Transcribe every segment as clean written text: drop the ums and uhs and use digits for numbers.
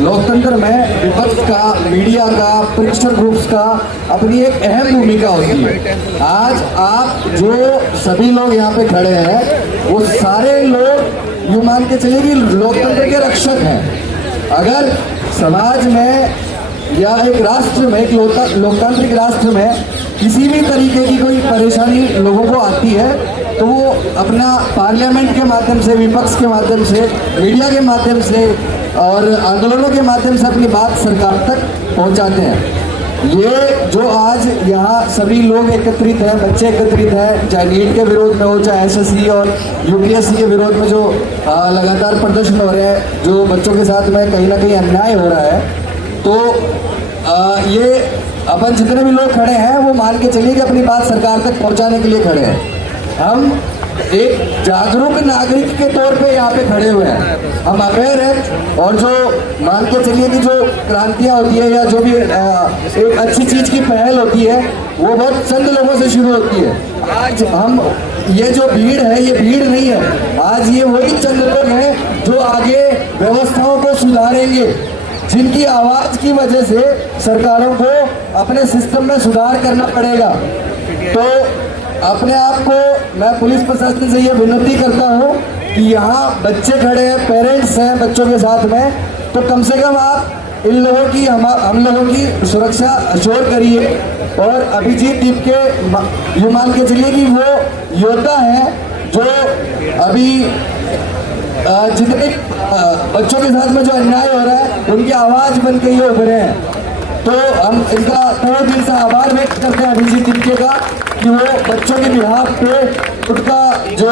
लोकतंत्र में विपक्ष का, मीडिया का, प्रेशर ग्रुप्स का अपनी एक अहम भूमिका होती है। आज आप जो सभी लोग यहाँ पे खड़े हैं वो सारे लोग यूँ मान के चलिए कि लोकतंत्र के रक्षक हैं। अगर समाज में या एक राष्ट्र में, एक लोकतांत्रिक राष्ट्र में किसी भी तरीके की कोई परेशानी लोगों को आती है तो वो अपना पार्लियामेंट के माध्यम से, विपक्ष के माध्यम से, मीडिया के माध्यम से और आंदोलनों के माध्यम से अपनी बात सरकार तक पहुंचाते हैं। ये जो आज यहाँ सभी लोग एकत्रित हैं, बच्चे एकत्रित हैं, चाहे नीट के विरोध में हो, चाहे एसएससी और यूपीएससी के विरोध में जो लगातार प्रदर्शन हो रहे हैं, जो बच्चों के साथ में कहीं ना कहीं अन्याय हो रहा है, तो ये अपन जितने भी लोग खड़े हैं वो मान के चलिए कि अपनी बात सरकार तक पहुंचाने के लिए खड़े हैं। हम एक जागरूक नागरिक के तौर पे यहाँ पे खड़े हुए हैं, हम अवेयर हैं और जो मान के चलिए कि जो क्रांतियाँ होती है या जो भी एक अच्छी चीज़ की पहल होती है वो बहुत चंद लोगों से शुरू होती है। आज हम ये जो भीड़ है ये भीड़ नहीं है, आज ये वही चंद लोग हैं जो आगे व्यवस्थाओं को सुधारेंगे, जिनकी आवाज़ की वजह से सरकारों को अपने सिस्टम में सुधार करना पड़ेगा। तो अपने आप को मैं पुलिस प्रशासन से ये विनती करता हूँ कि यहाँ बच्चे खड़े हैं, पेरेंट्स हैं बच्चों के साथ में, तो कम से कम आप इन लोगों की, हम लोगों की सुरक्षा अश्योर करिए। और अभिजीत दीप के यूँ मान के चलिए कि वो योद्धा हैं जो अभी जितने बच्चों के साथ में जो अन्याय हो रहा है उनकी आवाज़ बन के ये उभरे हैं। तो हम इनका तहे दिल से आभार व्यक्त करते हैं अभिजीत तिनके का कि वो बच्चों के बिहाफ पे उनका जो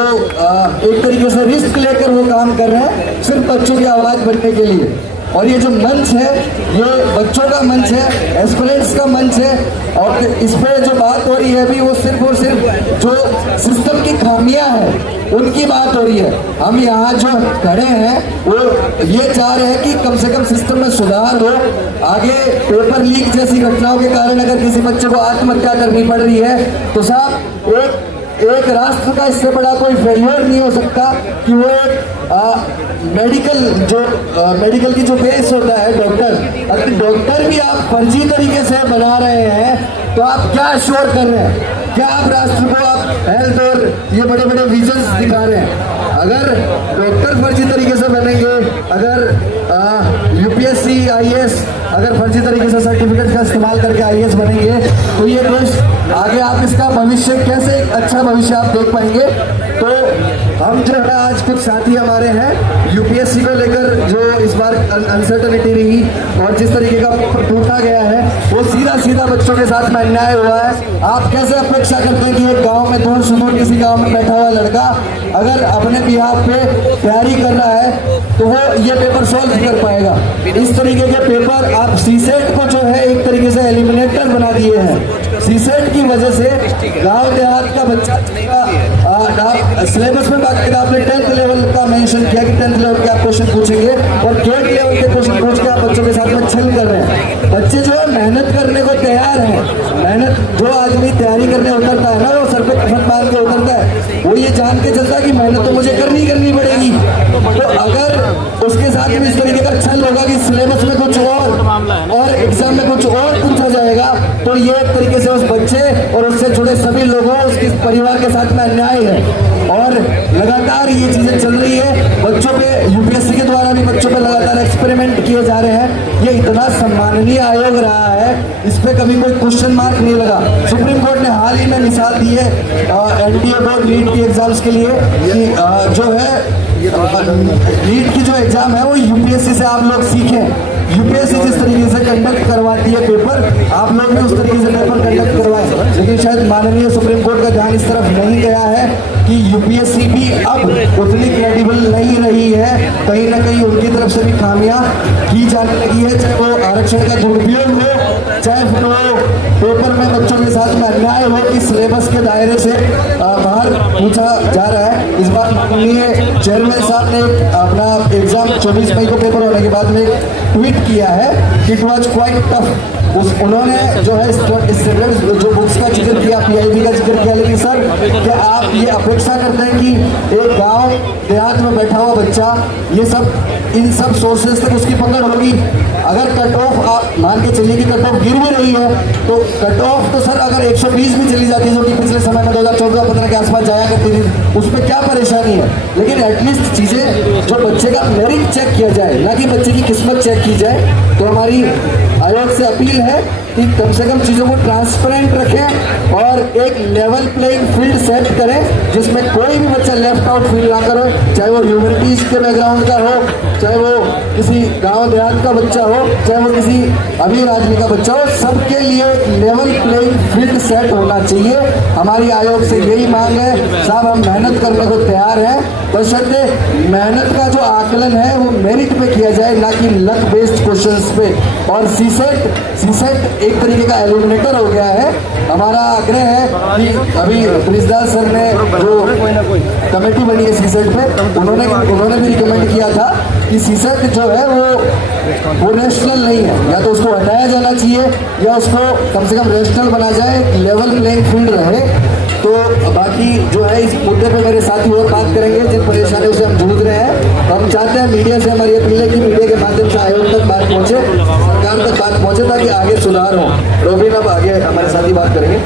एक तरीके से रिस्क लेकर वो काम कर रहे हैं सिर्फ बच्चों की आवाज़ बनने के लिए। और ये जो मंच है ये बच्चों का मंच है, एस्पिरेंट्स का मंच है, और इस पर जो बात हो रही है अभी वो सिर्फ और सिर्फ जो सिस्टम की खामियां हैं उनकी बात हो रही है। हम यहाँ जो खड़े हैं वो ये चाह रहे हैं कि कम से कम सिस्टम में सुधार हो। आगे पेपर लीक जैसी घटनाओं के कारण अगर किसी बच्चे को आत्महत्या करनी पड़ रही है तो साहब एक राष्ट्र का इससे बड़ा कोई फेलियर नहीं हो सकता कि वो मेडिकल की जो बेस होता है डॉक्टर, अगर डॉक्टर भी आप फर्जी तरीके से बना रहे हैं तो आप क्या अश्योर कर रहे हैं? क्या आप राष्ट्र को आप हेल्थ और ये बड़े बड़े विजन्स दिखा रहे हैं? अगर डॉक्टर फर्जी तरीके से बनेंगे, अगर यूपीएससी आईएएस अगर फर्जी तरीके से सर्टिफिकेट का इस्तेमाल करके आईएएस बनेंगे तो ये देश आगे आप इसका भविष्य कैसे एक अच्छा भविष्य आप देख पाएंगे? तो हम जो है आज कुछ साथी हमारे हैं यूपीएससी को लेकर जो इस बार अनसर्टनिटी रही और जिस तरीके का टूटा गया है वो सीधा बच्चों के साथ में अन्याय हुआ है। आप कैसे अपेक्षा करते हैं कि एक गांव में दूर सुदूर किसी गांव में बैठा हुआ लड़का अगर अपने बिहाफ पे तैयारी कर रहा है तो वो ये पेपर सॉल्व कर पाएगा? इस तरीके के पेपर आप सीसेट को जो है एक तरीके से एलिमिनेटर बना दिए हैं। सीसेट की वजह से गांव देहात का बच्चा सिलेबस में बाकायदा आपने 10th लेवल का मेंशन किया कि 10th लेवल के आप क्वेश्चन पूछेंगे और 8th लेवल के क्वेश्चन पूछ के आप बच्चों के साथ में छल कर रहे हैं। बच्चे जो है मेहनत करने को तैयार हैं, मेहनत जो आदमी तैयारी करने उतरता है ना वो सर पे कफन बांध के उतरता है, वो ये जान के चलता है कि मेहनत तो मुझे करनी पड़ेगी। तो अगर उसके साथ में इस तरीके का छल होगा कि सिलेबस में कुछ और एग्जाम में कुछ और पूछा जाएगा तो ये एक तरीके से उस बच्चे और उससे जुड़े सभी लोगों, उसके परिवार के साथ में अन्याय है। और लगातार ये चीजें चल रही है, बच्चों पे यूपीएससी के द्वारा भी बच्चों पे लगातार एक्सपेरिमेंट किए जा रहे हैं। ये इतना सम्माननीय आयोग रहा है, इस पे कभी कोई क्वेश्चन मार्क नहीं लगा। सुप्रीम कोर्ट ने हाल ही में मिसाल दी है एनडीए बोर्ड नीट की एग्जाम्स के लिए कि जो है नीट की जो एग्जाम है वो यूपीएससी से आप लोग सीखें। यूपीएससी जिस तरीके से कंडक्ट करवाती है पेपर, आप लोग भी उस तरीके से पेपर कंडक्ट करवाएं। लेकिन शायद माननीय सुप्रीम कोर्ट का ध्यान इस तरफ नहीं गया है कि यूपीएससी भी अब उतनी क्रेडिबल नहीं रही है, कहीं ना कहीं उनकी तरफ से भी खामियां की जाने लगी है, चाहे वो आरक्षण का दुरुपयोग हो, चाहे फिर वो पेपर में बच्चों के साथ में अन्याय हो कि सिलेबस के दायरे से बाहर पूछा जा रहा है। इस बार माननीय चेयरमैन साहब ने अपना एग्जाम 24 मई को पेपर होने के बाद में ट्वीट किया है कि इट वॉज क्वाइट टफ। उन्होंने जो है जो बुक्स का जिक्र किया, पीआईबी का जिक्र किया, लेकिन सर क्या आप ये अपेक्षा करते हैं कि एक गांव देहात में बैठा हुआ बच्चा ये सब इन सब सोर्सेज तक उसकी पकड़ होगी? अगर कट ऑफ मान के चलिए कि कट ऑफ गिर भी रही है, तो कट ऑफ तो सर अगर 120 भी चली जाती है, जो कि पिछले समय में 2014-15 के आसपास जाया करती थी, उसमें क्या परेशानी है। लेकिन एटलीस्ट चीजें जो बच्चे का मेरिट चेक किया जाए, ना कि बच्चे की किस्मत चेक की जाए। तो हमारी आयोग से अपील है कि कम से कम चीजों को ट्रांसपेरेंट रखें और एक लेवल प्लेइंग फील्ड सेट करें, जिसमें कोई भी बच्चा लेफ्ट आउट फील ना करे, चाहे वो ह्यूमैनिटीज के बैकग्राउंड का हो, चाहे वो किसी गांव देहात का बच्चा हो, चाहे वो किसी अमीर आदमी का बच्चा हो, सबके लिए एक लेवल प्लेइंग फील्ड सेट होना चाहिए। हमारी आयोग से यही मांग है। साहब, हम मेहनत करने को तैयार हैं, बशर्ते मेहनत का जो आकलन है वो मेरिट पे किया जाए, ना कि लक बेस्ड क्वेश्चंस पे। और सीसेट एक तरीके का एलिमिनेटर हो गया है। हमारा आग्रह है कि अभी प्रिंसदास सर ने जो कमेटी बनी है सीसेट पे, उन्होंने भी रिकमेंड किया था कि सीसेट जो है वो नेशनल नहीं है, या तो उसको हटाया जाना चाहिए या उसको कम से कम नेशनल बना जाए, लेवल प्लेइंग फील्ड रहे। तो बाकी जो है इस मुद्दे पे मेरे साथी और बात करेंगे जिन परेशानियों से हम जूझ रहे हैं। तो हम चाहते हैं, मीडिया से हमारी अपील है कि मीडिया के माध्यम से आयोग तक बात पहुंचे, सरकार तक बात पहुंचे, ताकि आगे सुधार हो। रोबिन अब आगे हमारे साथी बात करेंगे।